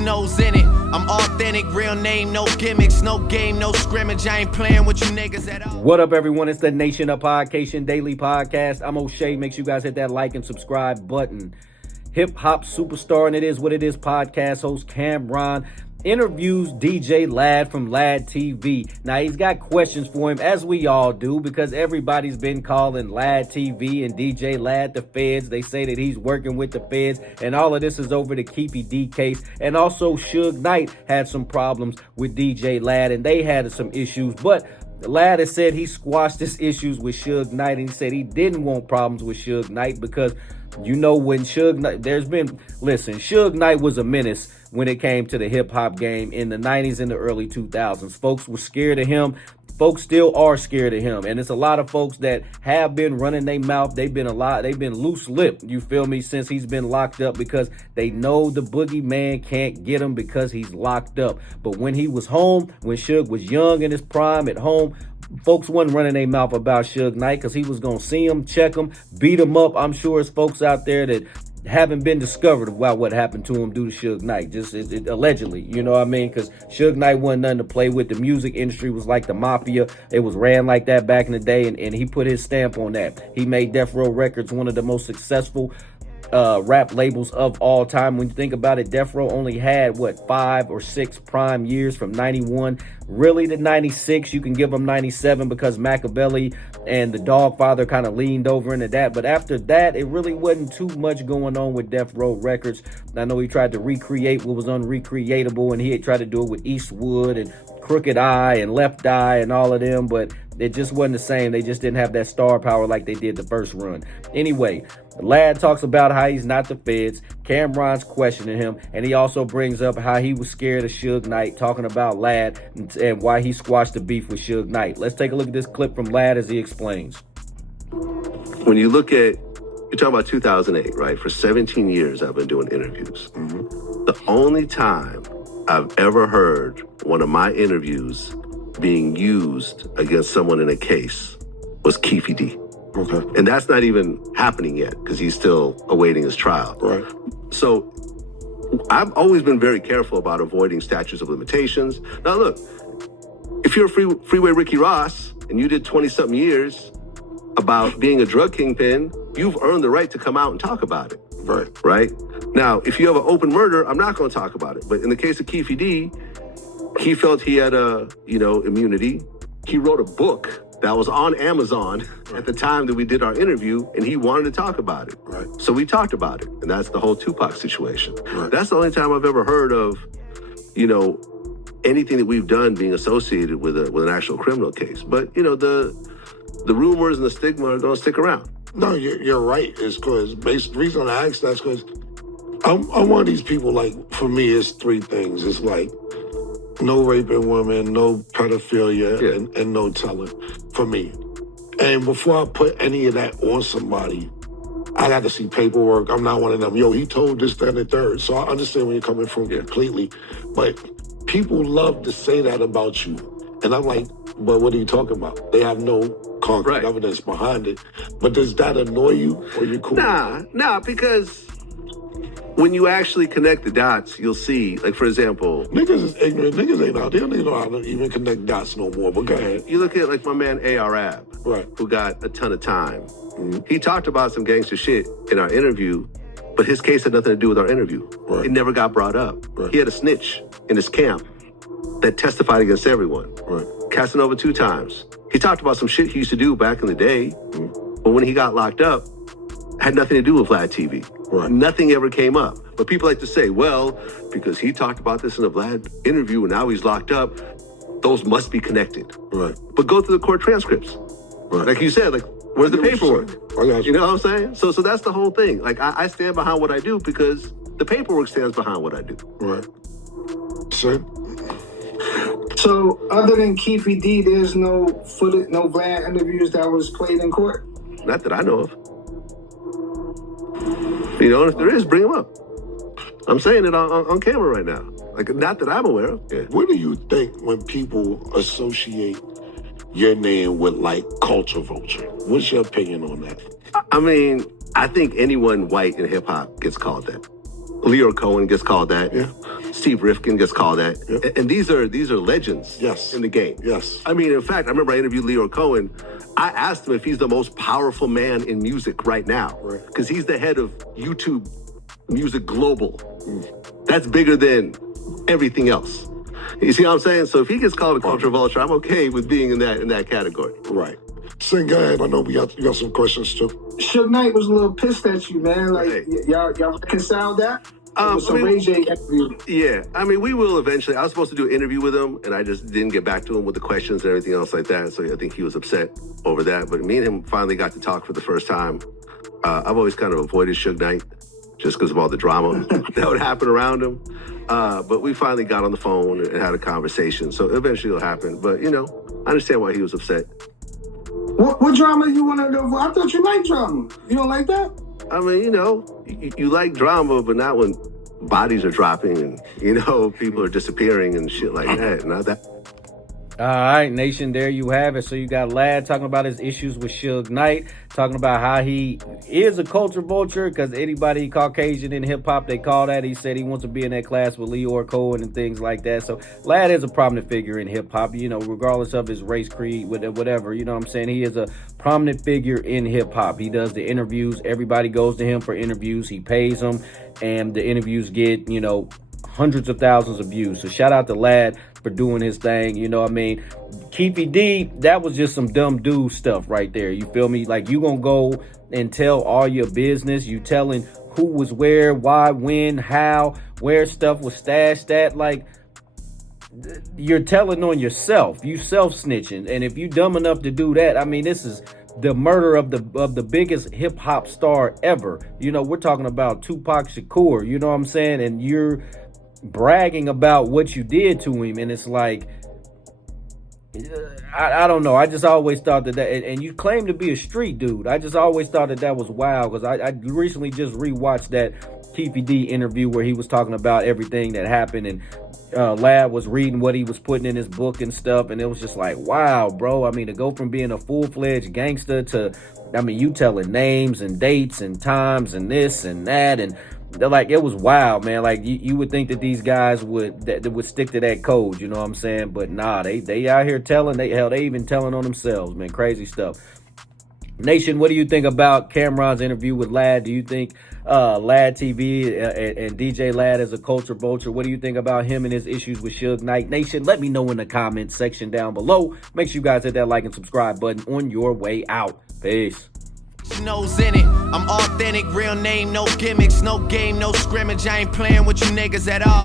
nose in it. I'm authentic, real name, no gimmicks, no game, no scrimmage. I ain't playing with you niggas at all. What up, everyone? It's the Nation of Podcation Daily Podcast. I'm O'Shea. Make sure you guys hit that like and subscribe button. Hip hop superstar, and it is what it is. Podcast host Cameron interviews DJ Lad from Lad TV. Now, he's got questions for him, as we all do, because everybody's been calling Lad TV and DJ Lad the feds. They say that he's working with the feds, and all of this is over the Keefy D case. And also, Suge Knight had some problems with DJ Lad, and they had some issues, but Lad has said he squashed his issues with Suge Knight, and he said he didn't want problems with Suge Knight because, you know, when Suge Knight, Suge Knight was a menace when it came to the hip-hop game in the 90s and the early 2000s. Folks were scared of him. Folks still are scared of him. And it's a lot of folks that have been running their mouth. They've been loose-lipped, you feel me, since he's been locked up because they know the boogeyman can't get him because he's locked up. But when he was home, when Suge was young in his prime at home, folks wasn't running their mouth about Suge Knight because he was going to see him, check him, beat him up. I'm sure there's folks out there that haven't been discovered about what happened to him due to Suge Knight, just allegedly, you know what I mean? Because Suge Knight wasn't nothing to play with. The music industry was like the mafia. It was ran like that back in the day, and he put his stamp on that. He made Death Row Records one of the most successful rap labels of all time. When you think about it, Death Row only had 5 or 6 prime years from 91 really to 96. You can give them 97 because Machiavelli and the Dogfather kind of leaned over into that, but after that it really wasn't too much going on with Death Row Records. I know he tried to recreate what was unrecreatable, and he had tried to do it with Eastwood and Crooked Eye and Left Eye and all of them, but it just wasn't the same. They just didn't have that star power like they did the first run. Anyway, Lad talks about how he's not the feds. Cameron's questioning him, and he also brings up how he was scared of Suge Knight, talking about Lad and why he squashed the beef with Suge Knight. Let's take a look at this clip from Lad as he explains. When you look at, you're talking about 2008, right? For 17 years, I've been doing interviews. Mm-hmm. The only time I've ever heard one of my interviews being used against someone in a case was Keefy D. Okay. And that's not even happening yet because he's still awaiting his trial. Right. So I've always been very careful about avoiding statutes of limitations. Now, look, if you're a Freeway Ricky Ross and you did 20-something years about being a drug kingpin, you've earned the right to come out and talk about it. Right. Right? Now, if you have an open murder, I'm not going to talk about it. But in the case of Keefy D, he felt he had immunity. He wrote a book that was on Amazon at the time that we did our interview, and he wanted to talk about it. Right. So we talked about it, and that's the whole Tupac situation. Right. That's the only time I've ever heard of, anything that we've done being associated with an actual criminal case. But, the rumors and the stigma are going to stick around. No, you're right. It's because the reason I asked that's because I'm one of these people, like, for me, it's 3 things. It's like, no raping women, no pedophilia, and no telling for me. And before I put any of that on somebody, I got to see paperwork. I'm not one of them, he told this, that, and the third. So I understand where you're coming from completely. But people love to say that about you. And I'm like, but what are you talking about? They have no concrete evidence behind it. But does that annoy you, or you cool? Nah, because when you actually connect the dots, you'll see, like, for example... Niggas is ignorant. Niggas ain't out there. They don't know how to even connect dots no more, but go ahead. You look at, like, my man A.R.Ab, right, who got a ton of time. Mm-hmm. He talked about some gangster shit in our interview, but his case had nothing to do with our interview. Right. It never got brought up. Right. He had a snitch in his camp that testified against everyone. Right. Casanova 2 times. He talked about some shit he used to do back in the day, but when he got locked up, had nothing to do with Vlad TV. Right. Nothing ever came up. But people like to say, well, because he talked about this in a Vlad interview and now he's locked up, those must be connected. Right. But go through the court transcripts. Right. Like you said, like, where's the paperwork? You know what I'm saying? So that's the whole thing. Like, I stand behind what I do because the paperwork stands behind what I do. Right. Sir? So, other than Keefy D, there's no footage, no Vlad interviews that was played in court? Not that I know of. If there is, bring them up. I'm saying it on camera right now. Like, not that I'm aware of. Yeah. What do you think when people associate your name with, like, culture vulture? What's your opinion on that? I mean, I think anyone white in hip-hop gets called that. Leo Cohen gets called that. Yeah. Steve Rifkin gets called that. Yeah. And these are legends Yes. in the game. Yes. I mean, in fact, I remember I interviewed Leo Cohen. I asked him if he's the most powerful man in music right now. Right. Because he's the head of YouTube Music Global. That's bigger than everything else. You see what I'm saying? So if he gets called a culture vulture, I'm okay with being in that category. Right. Sing, go ahead. I know you got some questions too. Suge Knight was a little pissed at you, man. Like, Hey. y'all reconciled that? So Ray J interview. Yeah, I mean, we will eventually. I was supposed to do an interview with him, and I just didn't get back to him with the questions and everything else like that. So I think he was upset over that. But me and him finally got to talk for the first time. I've always kind of avoided Suge Knight just because of all the drama that would happen around him. But we finally got on the phone and had a conversation. So eventually it'll happen. But, you know, I understand why he was upset. What drama you want to do? I thought you liked drama. You don't like that? I mean, you know, you like drama, but not when bodies are dropping and, you know, people are disappearing and shit like that. Not that. All right, nation, there you have it. So you got Lad talking about his issues with Suge Knight, talking about how he is a culture vulture because anybody Caucasian in hip-hop, they call that. He said he wants to be in that class with Leo Cohen and things like that. So Lad is a prominent figure in hip-hop, you know, regardless of his race, creed, whatever. You know what I'm saying? He is a prominent figure in hip-hop. He does the interviews. Everybody goes to him for interviews. He pays them, and the interviews get, you know, hundreds of thousands of views. So shout out to Lad for doing his thing. You know what I mean? Keefy D, that was just some dumb dude stuff right there. You feel me? Like, you gonna go and tell all your business. You telling who was where, why, when, how, where stuff was stashed at. Like, you're telling on yourself. You self-snitching. And if you dumb enough to do that, I mean, this is the murder of the biggest hip-hop star ever. You know, we're talking about Tupac Shakur. You know what I'm saying? And you're bragging about what you did to him, and it's like, I don't know. I just always thought that and you claim to be a street dude. I just always thought that was wild because I recently just rewatched that Keefy D interview where he was talking about everything that happened, and Lad was reading what he was putting in his book and stuff, and it was just like, wow, bro. I mean, to go from being a full-fledged gangster to, I mean, you telling names and dates and times and this and that, and like, it was wild, man. Like, you would think that these guys would stick to that code, you know what I'm saying? But nah, they out here telling, they even telling on themselves, man. Crazy stuff. Nation, what do you think about Cameron's interview with Lad? Do you think Lad TV and DJ Lad is a culture vulture? What do you think about him and his issues with Suge Knight? Nation, let me know in the comments section down below. Make sure you guys hit that like and subscribe button on your way out. Peace. Nose in it. I'm authentic, real name, no gimmicks, no game, no scrimmage. I ain't playing with you niggas at all.